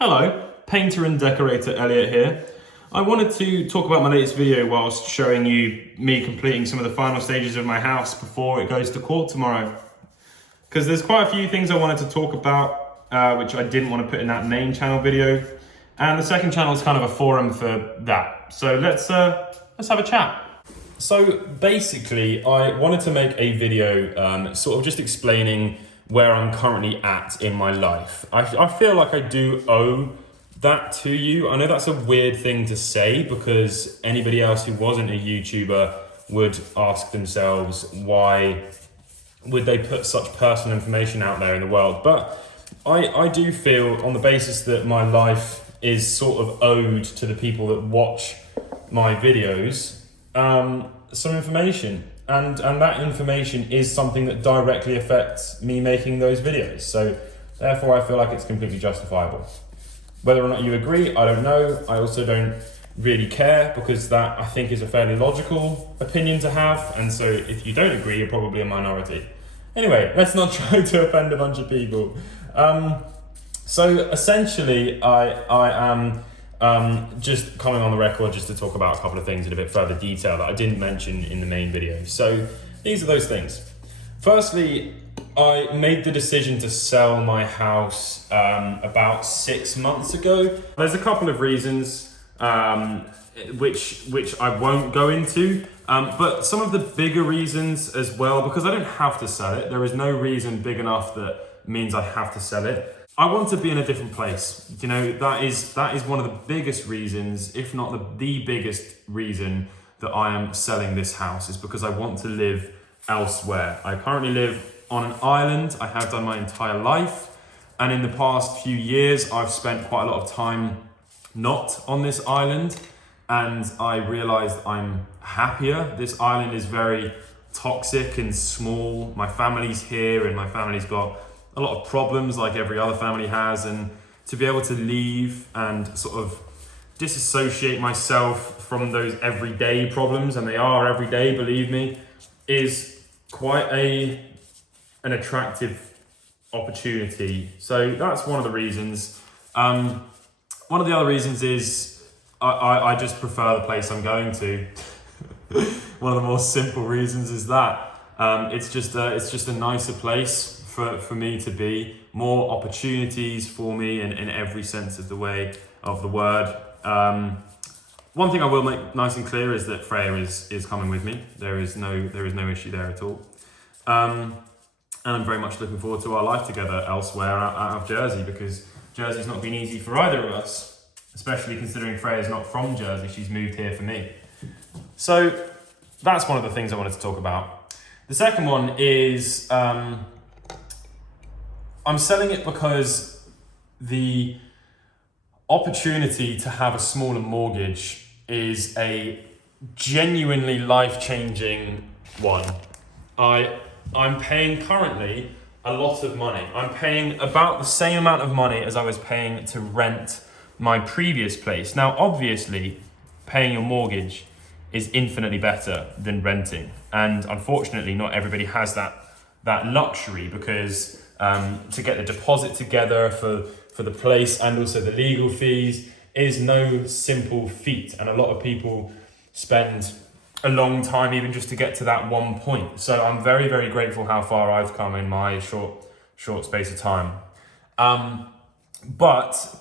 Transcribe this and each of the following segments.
Hello, painter and decorator Elliot here. I wanted to talk about my latest video whilst showing you me completing some of the final stages of my house before it goes to court tomorrow. Because there's quite a few things I wanted to talk about, which I didn't want to put in that main channel video. And the second channel is kind of a forum for that. So let's have a chat. So basically, I wanted to make a video sort of just explaining where I'm currently at in my life. I feel like I do owe that to you. I know that's a weird thing to say because anybody else who wasn't a YouTuber would ask themselves why would they put such personal information out there in the world. But I do feel on the basis that my life is sort of owed to the people that watch my videos some information. And that information is something that directly affects me making those videos. So therefore I feel like it's completely justifiable. Whether or not you agree, I don't know. I also don't really care because that I think is a fairly logical opinion to have. And so if you don't agree, you're probably a minority. Anyway, let's not try to offend a bunch of people. So essentially I am just coming on the record just to talk about a couple of things in a bit further detail that I didn't mention in the main video. So these are those things. Firstly, I made the decision to sell my house about 6 months ago. There's a couple of reasons which I won't go into, but some of the bigger reasons as well, because I don't have to sell it. There is no reason big enough that means I have to sell it. I want to be in a different place. You know, that is one of the biggest reasons, if not the biggest reason that I am selling this house, is because I want to live elsewhere. I currently live on an island. I have done my entire life. And in the past few years, I've spent quite a lot of time not on this island. And I realized I'm happier. This island is very toxic and small. My family's here and my family's got a lot of problems like every other family has, and to be able to leave and sort of disassociate myself from those everyday problems, and they are every day, believe me, is quite an attractive opportunity. So that's one of the reasons. One of the other reasons is I just prefer the place I'm going to. One of the more simple reasons is that it's just a nicer place for me to be, more opportunities for me in every sense of the word. One thing I will make nice and clear is that Freya is coming with me. There is no issue there at all. And I'm very much looking forward to our life together elsewhere out of Jersey, because Jersey's not been easy for either of us, especially considering Freya's not from Jersey. She's moved here for me. So that's one of the things I wanted to talk about. The second one is I'm selling it because the opportunity to have a smaller mortgage is a genuinely life-changing one. I'm paying currently a lot of money. I'm paying about the same amount of money as I was paying to rent my previous place. Now, obviously, paying your mortgage is infinitely better than renting. And unfortunately, not everybody has that luxury, because to get the deposit together for the place and also the legal fees is no simple feat. And a lot of people spend a long time even just to get to that one point. So I'm very, very grateful how far I've come in my short space of time. But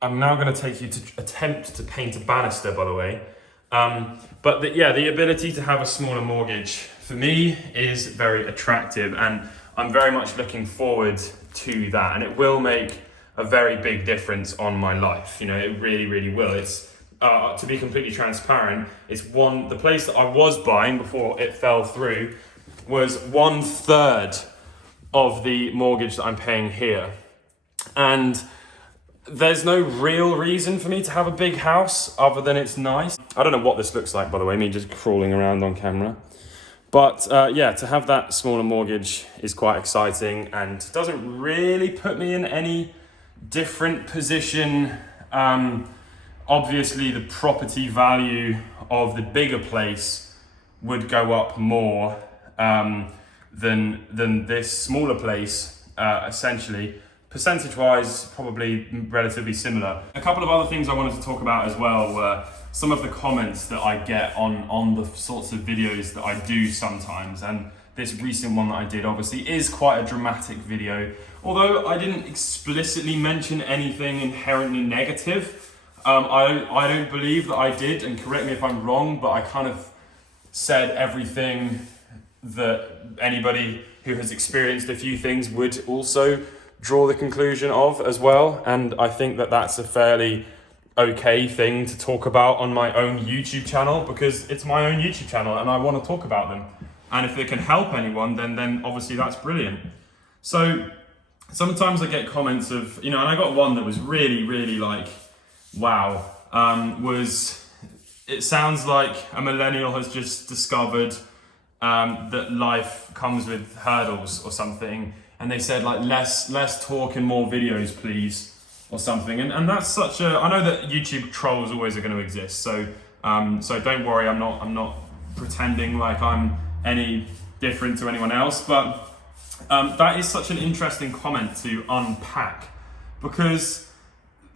I'm now going to take you to attempt to paint a banister, by the way. But the ability to have a smaller mortgage for me is very attractive, and I'm very much looking forward to that. And it will make a very big difference on my life. You know, it really, really will. It's to be completely transparent, the place that I was buying before it fell through was 1/3 of the mortgage that I'm paying here. And there's no real reason for me to have a big house other than it's nice. I don't know what this looks like, by the way, me just crawling around on camera. But to have that smaller mortgage is quite exciting and doesn't really put me in any different position. Obviously, the property value of the bigger place would go up more than this smaller place, essentially. percentage-wise, probably relatively similar. A couple of other things I wanted to talk about as well were some of the comments that I get on the sorts of videos that I do sometimes. And this recent one that I did obviously is quite a dramatic video. Although I didn't explicitly mention anything inherently negative, I don't believe that I did, and correct me if I'm wrong, but I kind of said everything that anybody who has experienced a few things would also draw the conclusion of as well. And I think that that's a fairly okay thing to talk about on my own YouTube channel, because it's my own YouTube channel and I want to talk about them. And if it can help anyone, then obviously that's brilliant. So sometimes I get comments of, and I got one that was really, really like, wow, it sounds like a millennial has just discovered that life comes with hurdles or something. And they said like, less talk and more videos, please, or something. And that's such a, I know that YouTube trolls always are going to exist. So don't worry, I'm not pretending like I'm any different to anyone else, but that is such an interesting comment to unpack, because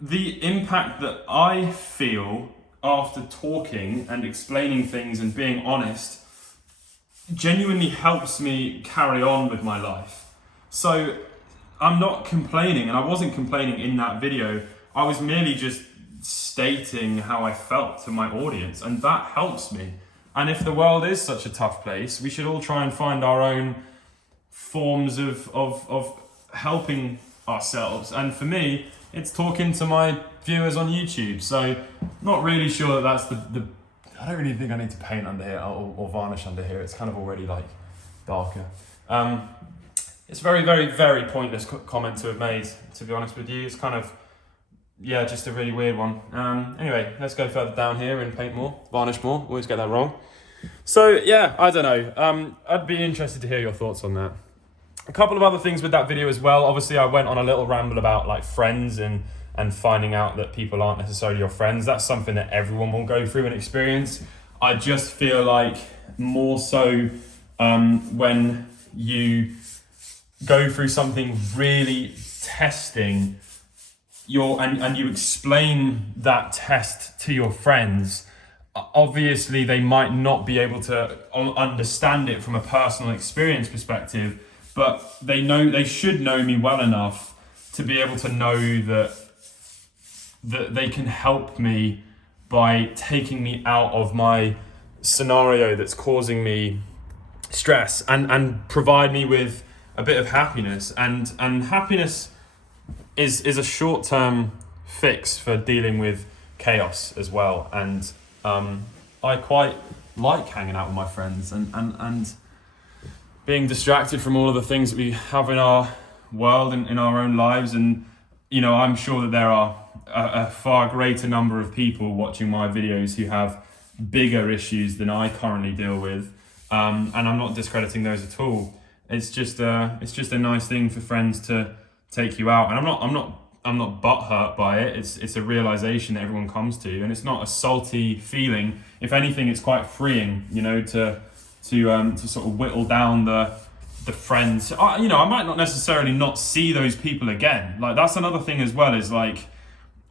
the impact that I feel after talking and explaining things and being honest genuinely helps me carry on with my life. So I'm not complaining, and I wasn't complaining in that video. I was merely just stating how I felt to my audience, and that helps me. And if the world is such a tough place, we should all try and find our own forms of helping ourselves. And for me, it's talking to my viewers on YouTube. So not really sure that that's the I don't really think I need to paint under here or varnish under here. It's kind of already like darker. It's very, very, very pointless comment to have made, to be honest with you. It's kind of, just a really weird one. Anyway, let's go further down here and paint more, varnish more. Always get that wrong. So I don't know. I'd be interested to hear your thoughts on that. A couple of other things with that video as well. Obviously, I went on a little ramble about like friends and finding out that people aren't necessarily your friends. That's something that everyone will go through and experience. I just feel like more so when you go through something really testing and you explain that test to your friends, obviously they might not be able to understand it from a personal experience perspective, but they should know me well enough to be able to know that they can help me by taking me out of my scenario that's causing me stress and provide me with a bit of happiness. And happiness is a short-term fix for dealing with chaos as well. And I quite like hanging out with my friends and being distracted from all of the things that we have in our world and in our own lives. And I'm sure that there are a far greater number of people watching my videos who have bigger issues than I currently deal with, and I'm not discrediting those at all. It's just a nice thing for friends to take you out, and I'm not butthurt by it. It's a realization that everyone comes to, and it's not a salty feeling. If anything, it's quite freeing, to sort of whittle down the friends. I might not necessarily not see those people again. Like, that's another thing as well, is like,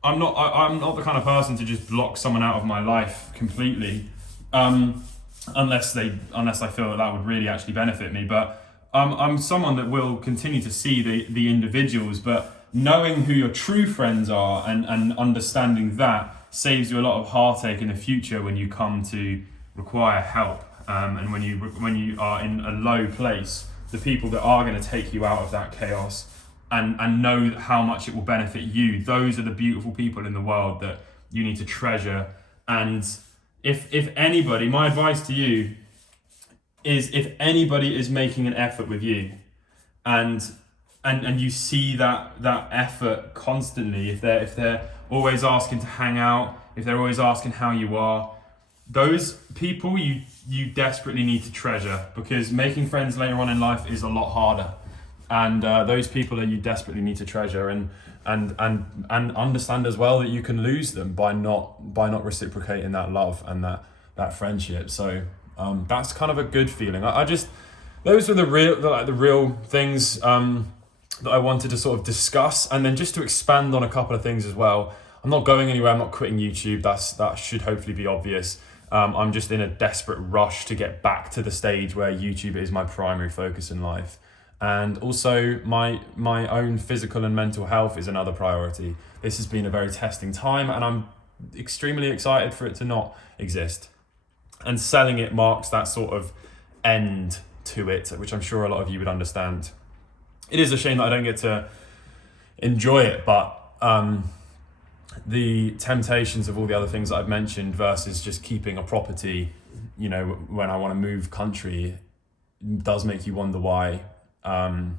I'm not the kind of person to just block someone out of my life completely, unless I feel that would really actually benefit me. But I'm someone that will continue to see the individuals, but knowing who your true friends are and understanding that saves you a lot of heartache in the future when you come to require help, and when you are in a low place. The people that are going to take you out of that chaos and know how much it will benefit you, those are the beautiful people in the world that you need to treasure. And if anybody, my advice to you is, if anybody is making an effort with you and you see that effort constantly, if they're always asking to hang out, if they're always asking how you are, those people you desperately need to treasure, because making friends later on in life is a lot harder. And those people that you desperately need to treasure and understand as well that you can lose them by not reciprocating that love and that friendship. So that's kind of a good feeling. I just, those are the real things that I wanted to sort of discuss, and then just to expand on a couple of things as well. I'm not going anywhere, I'm not quitting YouTube, that should hopefully be obvious. I'm just in a desperate rush to get back to the stage where YouTube is my primary focus in life. And also my own physical and mental health is another priority. This has been a very testing time, and I'm extremely excited for it to not exist. And selling it marks that sort of end to it, which I'm sure a lot of you would understand. It is a shame that I don't get to enjoy it, but the temptations of all the other things that I've mentioned versus just keeping a property, you know, when I want to move country, does make you wonder why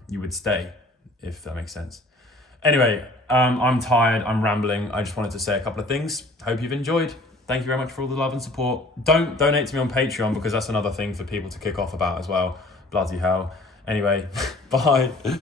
you would stay, if that makes sense. Anyway, I'm tired, I'm rambling. I just wanted to say a couple of things. Hope you've enjoyed. Thank you very much for all the love and support. Don't donate to me on Patreon, because that's another thing for people to kick off about as well. Bloody hell. Anyway, bye.